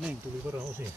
Niin tuli varaosia.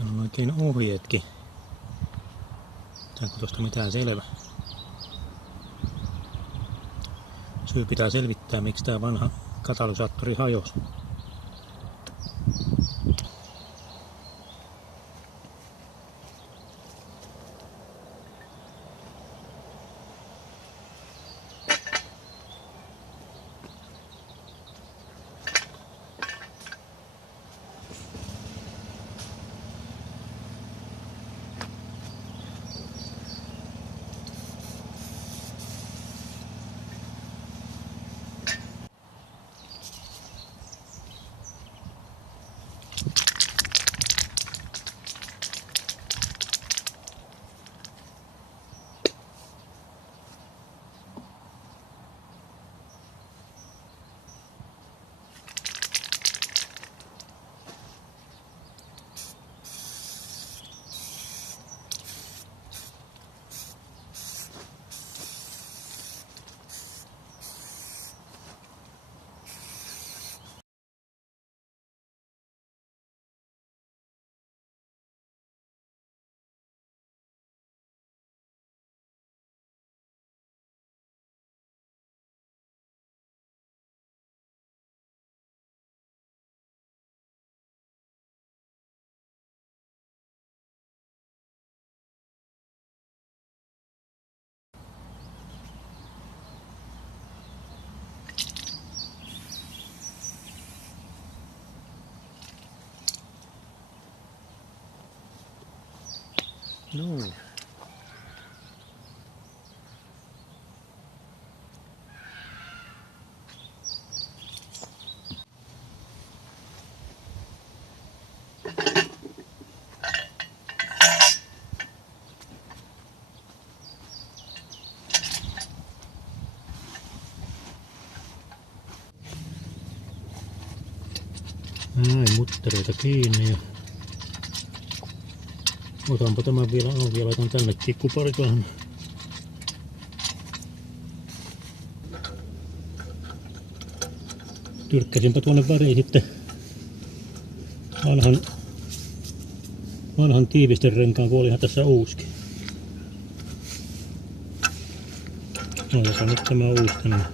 Ja on oikein ohjeetkin. Saanko tuosta mitään selvä? Syy pitää selvittää, miksi tää vanha katalysaattori hajosi. Noin. Näin muttereita kiinni ja otanpa tämän vielä auki ja laitan tänne tikkuparikoihin. Tyrkkäsinpä tuonne väriin sitten vanhan tiivisterenkaan, kun olihan tässä uuskin. Ollaanpa nyt tämä uusi tänne.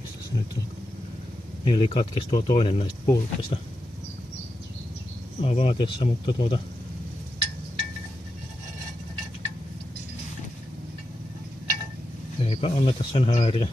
Mistä se nyt on? Eli katkesi tuo toinen näistä puutteista avaatessa, mutta eipä anneta sen häiritä.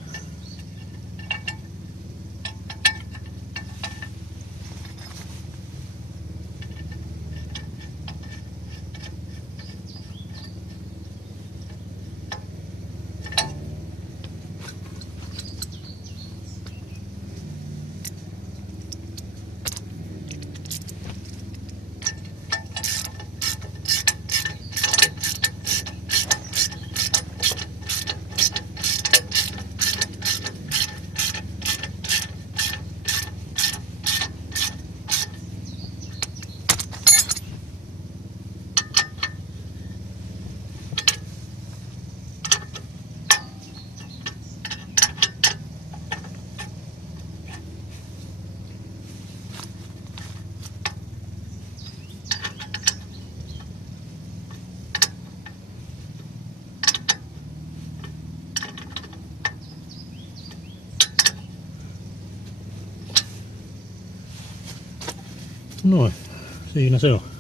Noin, siinä se on.